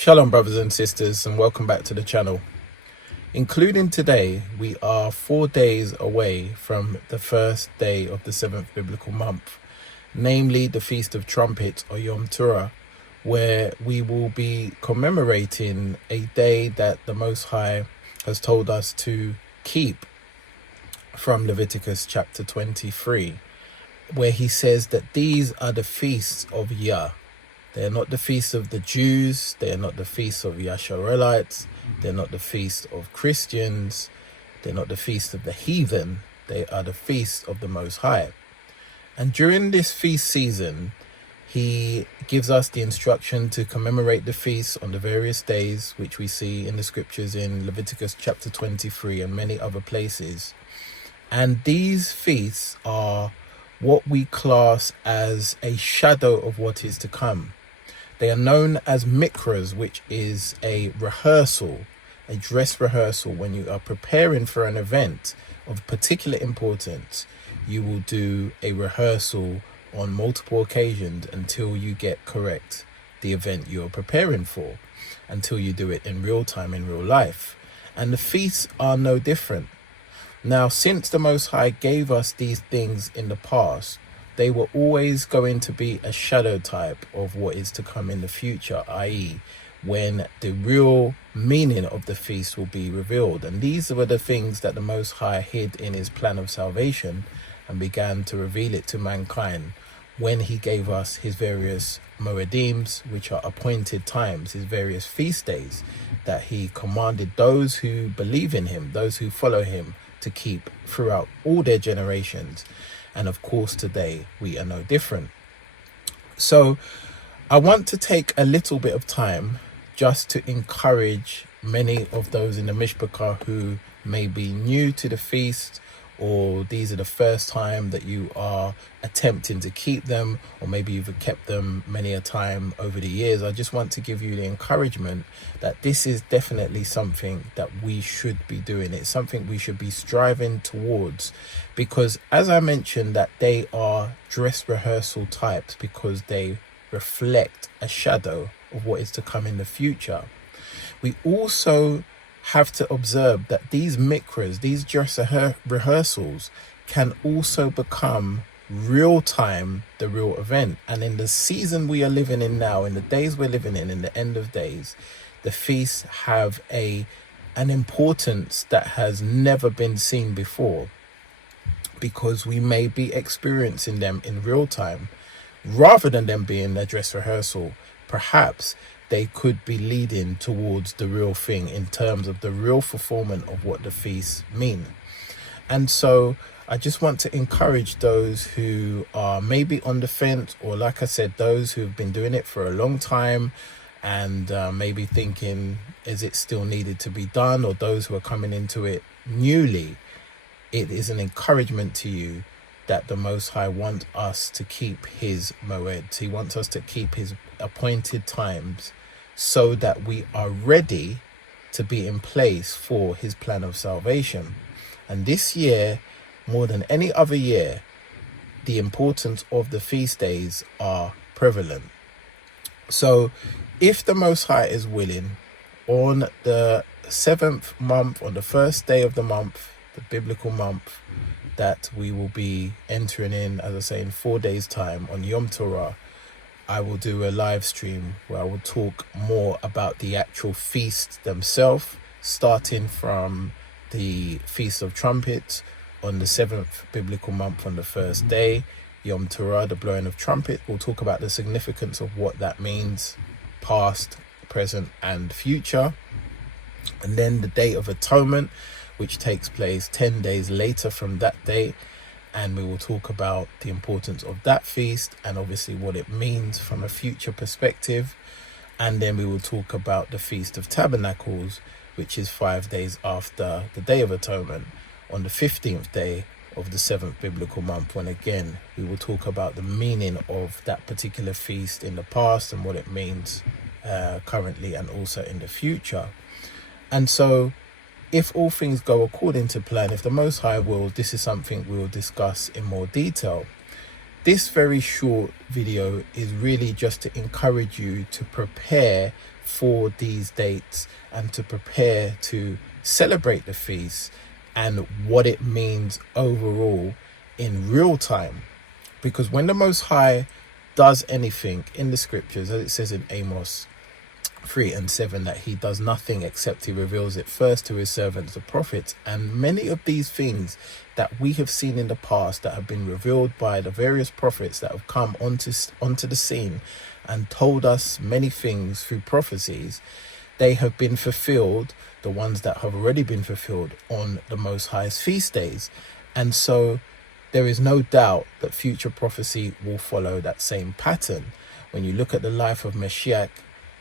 Shalom brothers and sisters, and welcome back to the channel. Including today, we are 4 days away from the first day of the 7th biblical month, namely the Feast of Trumpets or Yom Teurah, where we will be commemorating a day that the Most High has told us to keep from Leviticus chapter 23, where he says that these are the feasts of Yah. They are not the feasts of the Jews. They are not the feasts of Yasharelites. They're not the feasts of Christians. They're not the feasts of the heathen. They are the feasts of the Most High. And during this feast season, he gives us the instruction to commemorate the feasts on the various days, which we see in the scriptures in Leviticus chapter 23 and many other places. And these feasts are what we class as a shadow of what is to come. They are known as mikras, which is a rehearsal, a dress rehearsal. When you are preparing for an event of particular importance, you will do a rehearsal on multiple occasions until you get correct the event you are preparing for, until you do it in real time, in real life. And the feasts are no different. Now, since the Most High gave us these things in the past, they were always going to be a shadow type of what is to come in the future, i.e. when the real meaning of the feast will be revealed. And these were the things that the Most High hid in his plan of salvation and began to reveal it to mankind when he gave us his various moedims, which are appointed times, his various feast days that he commanded those who believe in him, those who follow him, to keep throughout all their generations. And of course, today we are no different. So I want to take a little bit of time just to encourage many of those in the Mishpachah who may be new to the feast, or these are the first time that you are attempting to keep them, or maybe you've kept them many a time over the years. I just want to give you the encouragement that this is definitely something that we should be doing. It's something we should be striving towards, because as I mentioned, that they are dress rehearsal types because they reflect a shadow of what is to come in the future. We also have to observe that these mikras, these dress rehearsals, can also become real time, the real event. And in the season we are living in now, in the days we're living in the end of days, the feasts have an importance that has never been seen before, because we may be experiencing them in real time rather than them being a dress rehearsal. Perhaps they could be leading towards the real thing in terms of the real fulfillment of what the feasts mean. And so I just want to encourage those who are maybe on the fence, or like I said, those who've been doing it for a long time and maybe thinking, is it still needed to be done? Or those who are coming into it newly, it is an encouragement to you that the Most High wants us to keep his moed. He wants us to keep his appointed times so that we are ready to be in place for his plan of salvation. And this year, more than any other year, the importance of the feast days are prevalent. So if the Most High is willing, on the 7th month, on the first day of the month, the biblical month, that we will be entering in, as I say, in 4 days time on Yom Teurah, I will do a live stream where I will talk more about the actual feasts themselves, starting from the Feast of Trumpets on the 7th biblical month on the first day, Yom Teurah, the blowing of trumpet. We'll talk about the significance of what that means, past, present, and future. And then the Day of Atonement, which takes place 10 days later from that day. And we will talk about the importance of that feast and obviously what it means from a future perspective. And then we will talk about the Feast of Tabernacles, which is 5 days after the Day of Atonement, on the 15th day of the 7th biblical month, when again we will talk about the meaning of that particular feast in the past and what it means currently and also in the future. And so if all things go according to plan, if the Most High will, this is something we will discuss in more detail. this very short video is really just to encourage you to prepare for these dates and to prepare to celebrate the feast and what it means overall in real time. Because when the Most High does anything in the scriptures, as it says in Amos 3:7, that he does nothing except he reveals it first to his servants, the prophets. And many of these things that we have seen in the past that have been revealed by the various prophets that have come onto the scene and told us many things through prophecies, they have been fulfilled, the ones that have already been fulfilled on the Most High's feast days. And so there is no doubt that future prophecy will follow that same pattern. When you look at the life of Mashiach,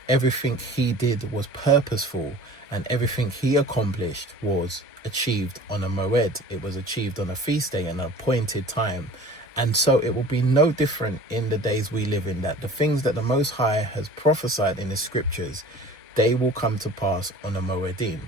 everything he did was purposeful, and everything he accomplished was achieved on a moed. It was achieved on a feast day, an appointed time. And so it will be no different in the days we live in, that the things that the Most High has prophesied in the scriptures, they will come to pass on a moedim,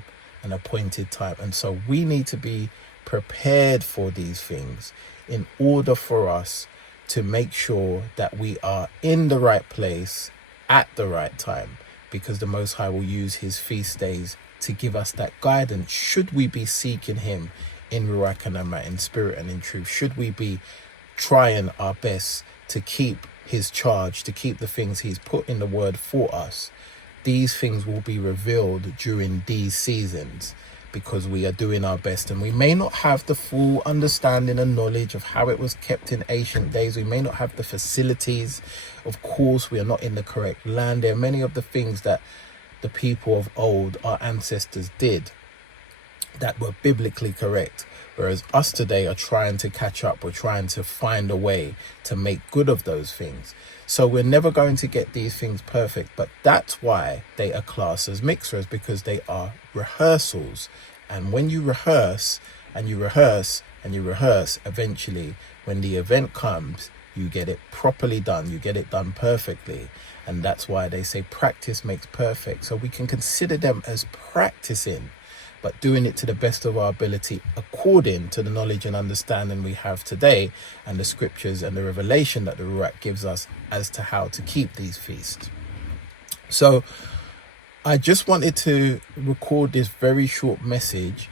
an appointed time. And so we need to be prepared for these things in order for us to make sure that we are in the right place at the right time, because the Most High will use his feast days to give us that guidance. Should we be seeking him in Ruach and Ama, in spirit and in truth? Should we be trying our best to keep his charge, to keep the things he's put in the word for us? These things will be revealed during these seasons, because we are doing our best. And we may not have the full understanding and knowledge of how it was kept in ancient days. We may not have the facilities. Of course, we are not in the correct land. There are many of the things that the people of old, our ancestors, did that were biblically correct, whereas us today are trying to catch up. We're trying to find a way to make good of those things. So we're never going to get these things perfect, but that's why they are classed as mixers, because they are rehearsals. And when you rehearse and you rehearse and you rehearse, eventually when the event comes, you get it properly done, you get it done perfectly. And that's why they say practice makes perfect. So we can consider them as practicing, but doing it to the best of our ability according to the knowledge and understanding we have today, and the scriptures and the revelation that the Ruach gives us as to how to keep these feasts. So I just wanted to record this very short message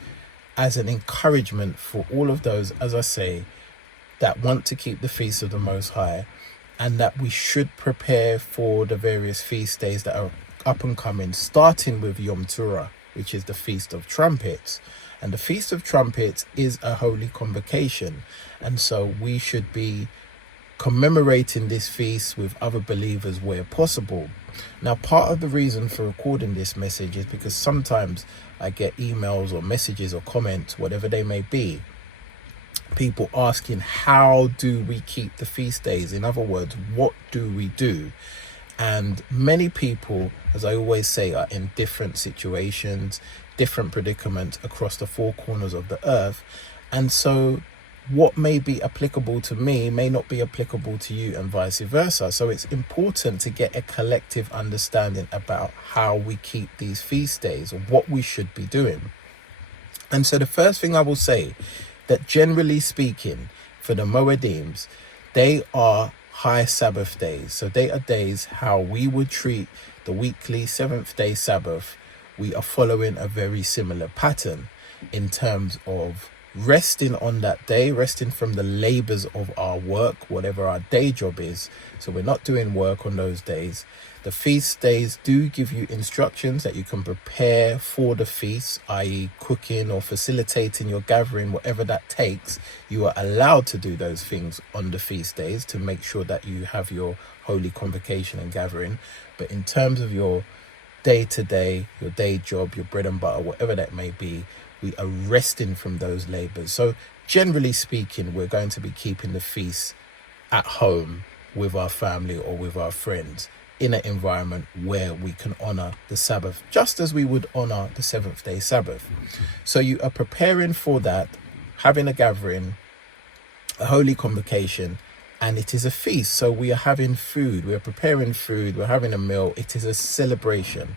as an encouragement for all of those, as I say, that want to keep the feast of the Most High, and that we should prepare for the various feast days that are up and coming, starting with Yom Teurah, which is the Feast of Trumpets. And the Feast of Trumpets is a holy convocation. And so we should be commemorating this feast with other believers where possible. Now, part of the reason for recording this message is because sometimes I get emails or messages or comments, whatever they may be, people asking, how do we keep the feast days? In other words, what do we do? And many people, as I always say, are in different situations, different predicaments across the four corners of the earth. And so what may be applicable to me may not be applicable to you, and vice versa. So it's important to get a collective understanding about how we keep these feast days, or what we should be doing. And so the first thing I will say, that generally speaking, for the Moedims, they are high Sabbath days. So they are days how we would treat the weekly 7th day Sabbath. We are following a very similar pattern in terms of resting on that day, resting from the labors of our work, whatever our day job is. So we're not doing work on those days. The feast days do give you instructions that you can prepare for the feast, i.e. cooking or facilitating your gathering, whatever that takes. You are allowed to do those things on the feast days to make sure that you have your holy convocation and gathering. But in terms of your day-to-day, your day job, your bread and butter, whatever that may be, we are resting from those labors. So generally speaking, we're going to be keeping the feast at home with our family or with our friends, in an environment where we can honor the Sabbath, just as we would honor the 7th day Sabbath. So you are preparing for that, having a gathering, a holy convocation, and it is a feast. So we are having food, we are preparing food, we're having a meal. It is a celebration.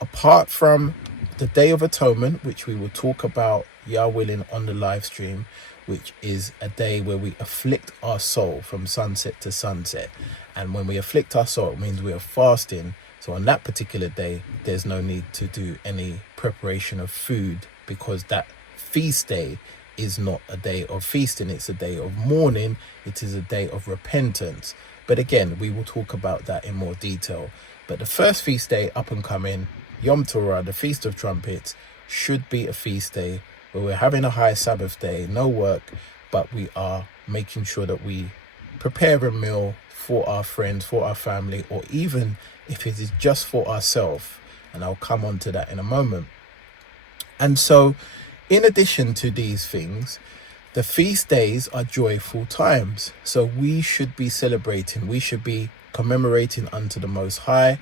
Apart from the Day of Atonement, which we will talk about, Yah willing, on the live stream, which is a day where we afflict our soul from sunset to sunset. And when we afflict our soul, it means we are fasting. So on that particular day, there's no need to do any preparation of food, because that feast day is not a day of feasting. It's a day of mourning. It is a day of repentance. But again, we will talk about that in more detail. But the first feast day up and coming, Yom Teurah, the Feast of Trumpets, should be a feast day where we're having a high Sabbath day, no work, but we are making sure that we prepare a meal for our friends, for our family, or even if it is just for ourselves. And I'll come on to that in a moment. And so, in addition to these things, the feast days are joyful times. So we should be celebrating. We should be commemorating unto the Most High.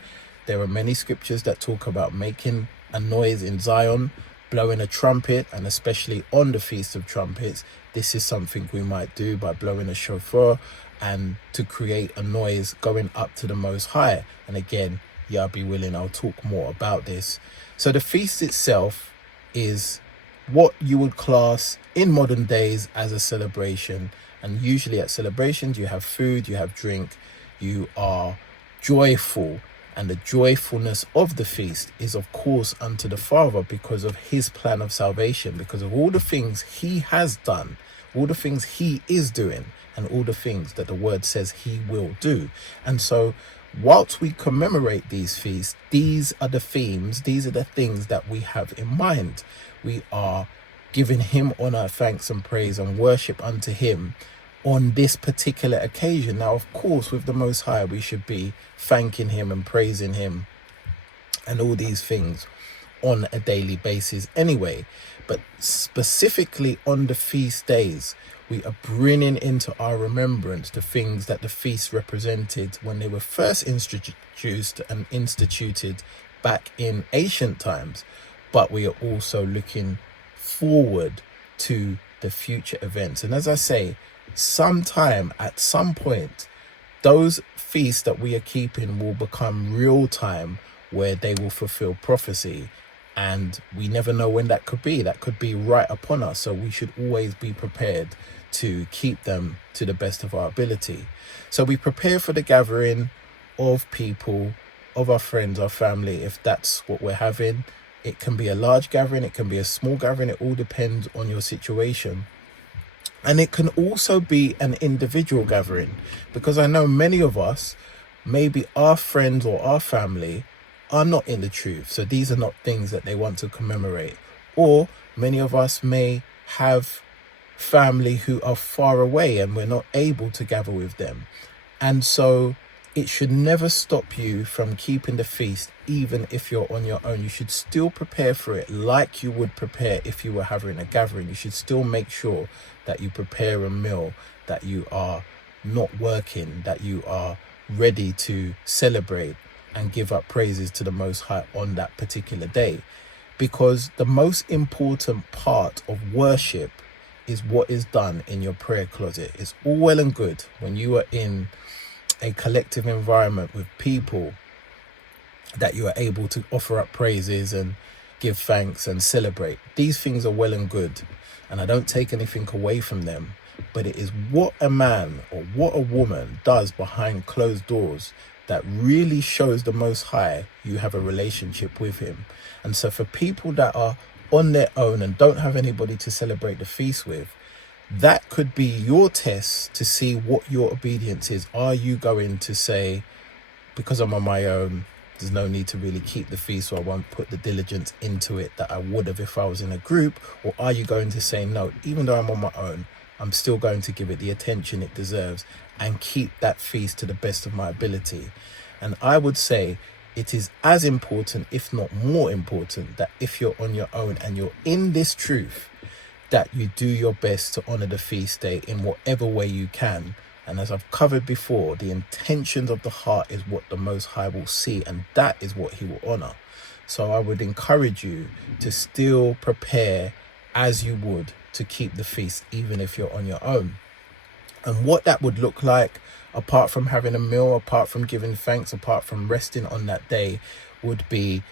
There are many scriptures that talk about making a noise in Zion, blowing a trumpet, and especially on the Feast of Trumpets, this is something we might do by blowing a shofar and to create a noise going up to the Most High. And again, Yah be willing, I'll talk more about this. So the feast itself is what you would class in modern days as a celebration. And usually at celebrations, you have food, you have drink, you are joyful. And the joyfulness of the feast is, of course, unto the Father, because of his plan of salvation, because of all the things he has done, all the things he is doing, and all the things that the word says he will do. And so whilst we commemorate these feasts, these are the themes, these are the things that we have in mind. We are giving him honor, thanks and praise and worship unto him on this particular occasion. Now, of course, with the Most High, we should be thanking him and praising him and all these things on a daily basis anyway. But specifically on the feast days, we are bringing into our remembrance the things that the feast represented when they were first introduced and instituted back in ancient times. But we are also looking forward to the future events. And as I say, sometime at some point, those feasts that we are keeping will become real time, where they will fulfill prophecy. And we never know when that could be. That could be right upon us. So we should always be prepared to keep them to the best of our ability. So we prepare for the gathering of people, of our friends, our family, if that's what we're having. It can be a large gathering, it can be a small gathering, it all depends on your situation. And it can also be an individual gathering, because I know many of us, maybe our friends or our family, are not in the truth. So these are not things that they want to commemorate. Or many of us may have family who are far away and we're not able to gather with them. And so it should never stop you from keeping the feast, even if you're on your own. You should still prepare for it like you would prepare if you were having a gathering. You should still make sure that you prepare a meal, that you are not working, that you are ready to celebrate and give up praises to the Most High on that particular day. Because the most important part of worship is what is done in your prayer closet. It's all well and good when you are in a collective environment with people that you are able to offer up praises and give thanks and celebrate. These things are well and good, and I don't take anything away from them, but it is what a man or what a woman does behind closed doors that really shows the Most High you have a relationship with him. And so for people that are on their own and don't have anybody to celebrate the feast with, that could be your test to see what your obedience is. Are you going to say, because I'm on my own, there's no need to really keep the feast, so I won't put the diligence into it that I would have if I was in a group? Or are you going to say, no, even though I'm on my own, I'm still going to give it the attention it deserves and keep that feast to the best of my ability? And I would say it is as important, if not more important, that if you're on your own and you're in this truth, that you do your best to honor the feast day in whatever way you can. And as I've covered before, the intentions of the heart is what the Most High will see, and that is what he will honor. So I would encourage you to still prepare as you would to keep the feast, even if you're on your own. And what that would look like, apart from having a meal, apart from giving thanks, apart from resting on that day, would be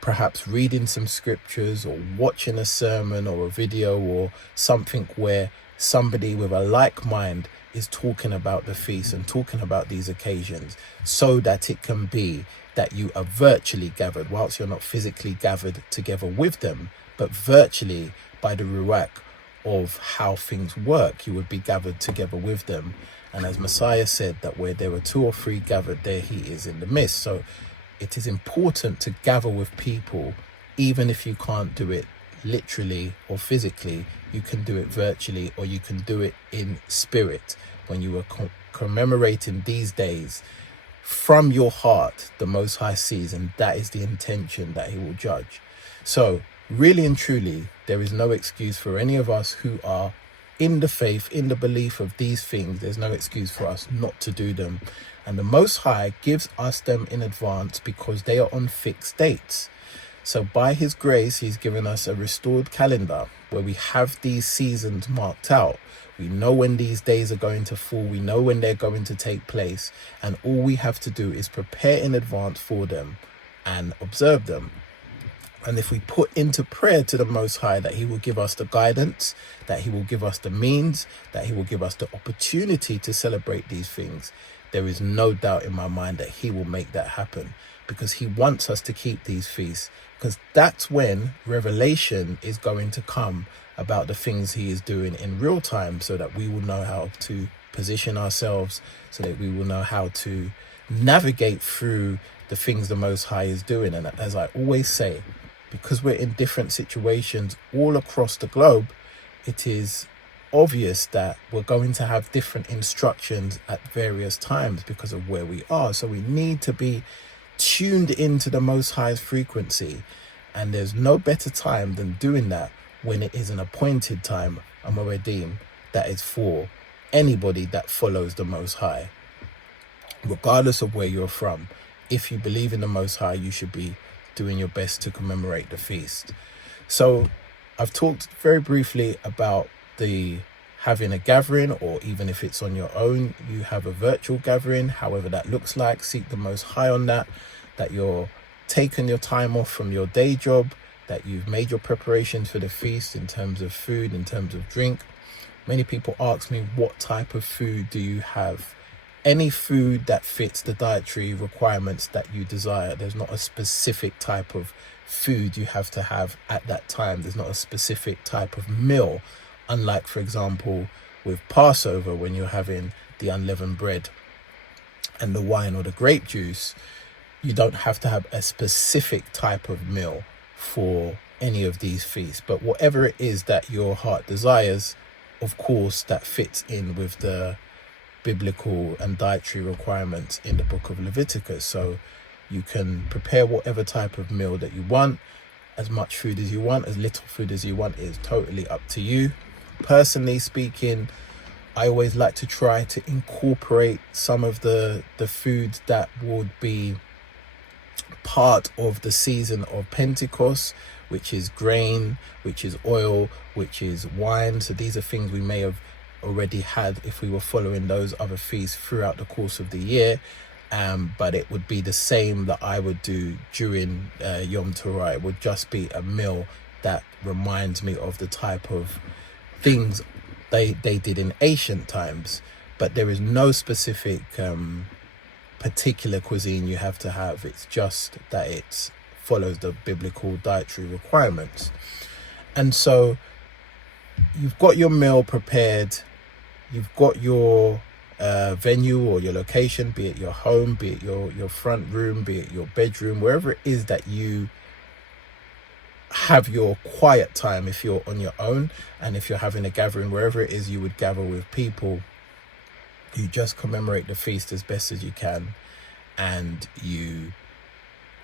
perhaps reading some scriptures or watching a sermon or a video or something where somebody with a like mind is talking about the feast and talking about these occasions, so that it can be that you are virtually gathered, whilst you're not physically gathered together with them, but virtually by the ruach of how things work, you would be gathered together with them. And as Messiah said, that where there are two or three gathered, there he is in the midst. So it is important to gather with people, even if you can't do it literally or physically. You can do it virtually, or you can do it in spirit when you are commemorating these days from your heart. The Most High sees, and that is the intention that he will judge. So really and truly, there is no excuse for any of us who are in the faith, in the belief of these things. There's no excuse for us not to do them. And the Most High gives us them in advance because they are on fixed dates. So by his grace, he's given us a restored calendar where we have these seasons marked out. We know when these days are going to fall. We know when they're going to take place. And all we have to do is prepare in advance for them and observe them. And if we put into prayer to the Most High that he will give us the guidance, that he will give us the means, that he will give us the opportunity to celebrate these things, there is no doubt in my mind that he will make that happen, because he wants us to keep these feasts, because that's when revelation is going to come about the things he is doing in real time, so that we will know how to position ourselves, so that we will know how to navigate through the things the Most High is doing. And as I always say, because we're in different situations all across the globe, it is obvious that we're going to have different instructions at various times because of where we are. So we need to be tuned into the Most High's frequency, and there's no better time than doing that when it is an appointed time, a moedim, that is for anybody that follows the Most High, regardless of where you're from. If you believe in the Most High, you should be doing your best to commemorate the feast. So I've talked very briefly about the having a gathering, or even if it's on your own, you have a virtual gathering, however that looks like. Seek the Most High on that, that you're taking your time off from your day job, that you've made your preparations for the feast in terms of food, in terms of drink. Many people ask me, what type of food do you have? Any food that fits the dietary requirements that you desire. There's not a specific type of food you have to have at that time. There's not a specific type of meal. Unlike, for example, with Passover, when you're having the unleavened bread and the wine or the grape juice, you don't have to have a specific type of meal for any of these feasts. But whatever it is that your heart desires, of course, that fits in with the biblical and dietary requirements in the book of Leviticus. So you can prepare whatever type of meal that you want, as much food as you want, as little food as you want. It is totally up to you. Personally speaking, I always like to try to incorporate some of the foods that would be part of the season of Pentecost, which is grain, which is oil, which is wine. So these are things we may have already had if we were following those other feasts throughout the course of the year, but it would be the same that I would do during Yom Teurah. It would just be a meal that reminds me of the type of things they did in ancient times, but there is no specific particular cuisine you have to have. It's just that it follows the biblical dietary requirements. And so you've got your meal prepared, you've got your venue or your location, be it your home, be it your front room, be it your bedroom, wherever it is that you have your quiet time if you're on your own, and if you're having a gathering, wherever it is you would gather with people, you just commemorate the feast as best as you can, and you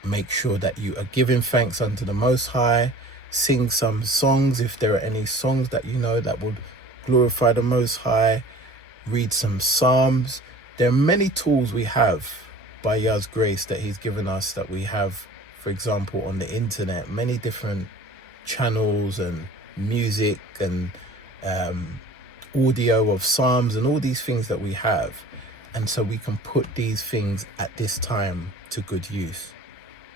make sure that you are giving thanks unto the Most High. Sing some songs if there are any songs that you know that would glorify the Most High. Read some psalms. There are many tools we have by Yah's grace that he's given us, that we have, for example, on the internet, many different channels and music and audio of psalms and all these things that we have. And so we can put these things at this time to good use.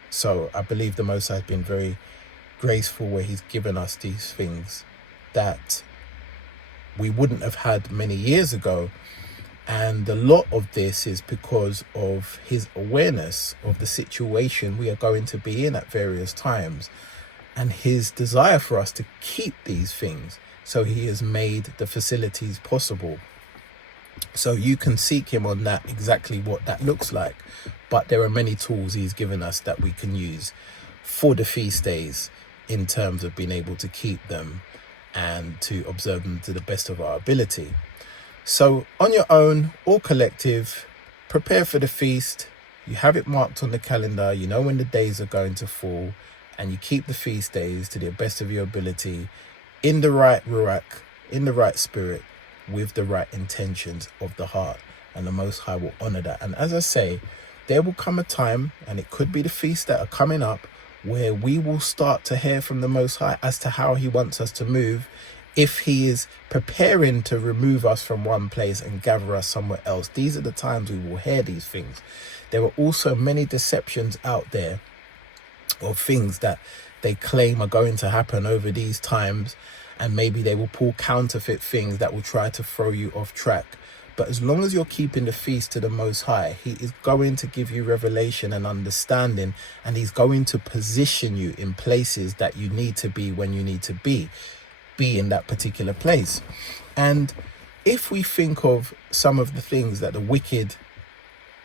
So I believe the Most High has been very graceful where he's given us these things that we wouldn't have had many years ago. And a lot of this is because of his awareness of the situation we are going to be in at various times, and his desire for us to keep these things. So he has made the facilities possible. So you can seek him on that, exactly what that looks like. But there are many tools he's given us that we can use for the feast days in terms of being able to keep them and to observe them to the best of our ability. So on your own or collective, prepare for the feast. You have it marked on the calendar. You know when the days are going to fall, and you keep the feast days to the best of your ability in the right ruach, in the right spirit, with the right intentions of the heart, and the Most High will honor that. And as I say, there will come a time, and it could be the feasts that are coming up, where we will start to hear from the Most High as to how he wants us to move, if he is preparing to remove us from one place and gather us somewhere else. These are the times we will hear these things. There are also many deceptions out there of things that they claim are going to happen over these times, and maybe they will pull counterfeit things that will try to throw you off track. But as long as you're keeping the feast to the Most High, he is going to give you revelation and understanding, and he's going to position you in places that you need to be when you need to be in that particular place. And if we think of some of the things that the wicked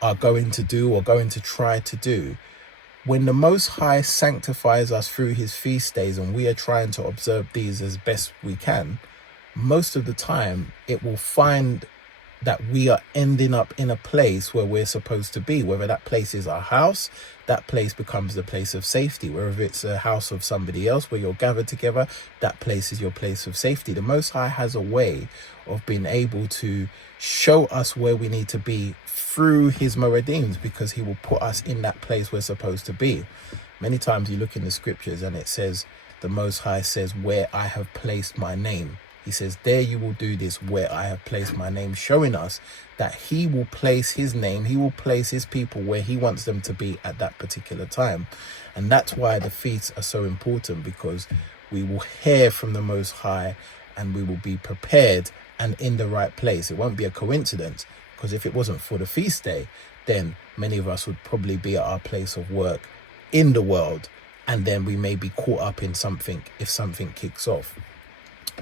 are going to do or going to try to do, when the Most High sanctifies us through his feast days and we are trying to observe these as best we can, most of the time it will find that we are ending up in a place where we're supposed to be. Whether that place is our house, that place becomes the place of safety. Wherever it's a house of somebody else where you're gathered together, that place is your place of safety. The Most High has a way of being able to show us where we need to be through his Moedim, because he will put us in that place we're supposed to be. Many times you look in the scriptures and it says, the Most High says, where I have placed my name. He says, there you will do this where I have placed my name, showing us that he will place his name, he will place his people where he wants them to be at that particular time. And that's why the feasts are so important, because we will hear from the Most High and we will be prepared and in the right place. It won't be a coincidence, because if it wasn't for the feast day, then many of us would probably be at our place of work in the world, and then we may be caught up in something if something kicks off.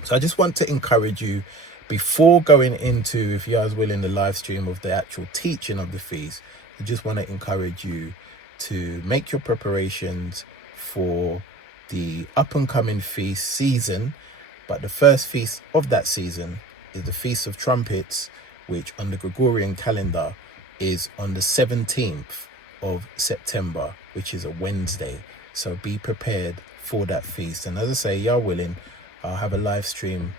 So I just want to encourage you, before going into, if you guys willing, the live stream of the actual teaching of the feast, I just want to encourage you to make your preparations for the up and coming feast season. But the first feast of that season is the Feast of Trumpets, which on the Gregorian calendar is on the 17th of September, which is a Wednesday. So be prepared for that feast. And as I say, y'all willing, I'll have a live stream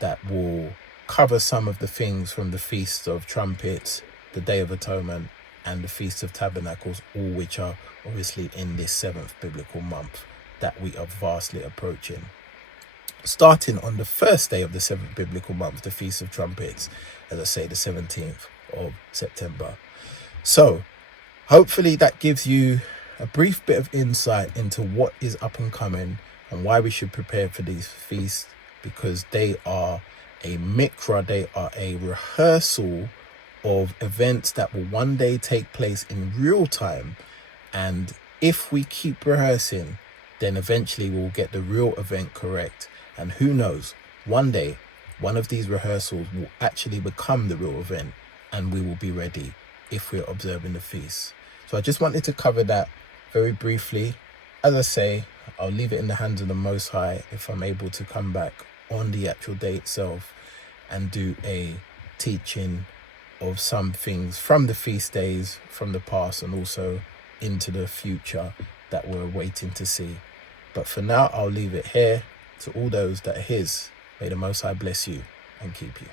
that will cover some of the things from the Feast of Trumpets, the Day of Atonement, and the Feast of Tabernacles, all which are obviously in this 7th biblical month that we are vastly approaching. Starting on the first day of the 7th biblical month, the Feast of Trumpets, as I say, the 17th of September. So hopefully that gives you a brief bit of insight into what is up and coming and why we should prepare for these feasts, because they are a mikra, they are a rehearsal of events that will one day take place in real time. And if we keep rehearsing, then eventually we'll get the real event correct. And who knows, one day, one of these rehearsals will actually become the real event, and we will be ready if we're observing the feast. So I just wanted to cover that very briefly. As I say, I'll leave it in the hands of the Most High if I'm able to come back on the actual day itself and do a teaching of some things from the feast days from the past and also into the future that we're waiting to see. But for now, I'll leave it here. To all those that are his, may the Most High bless you and keep you.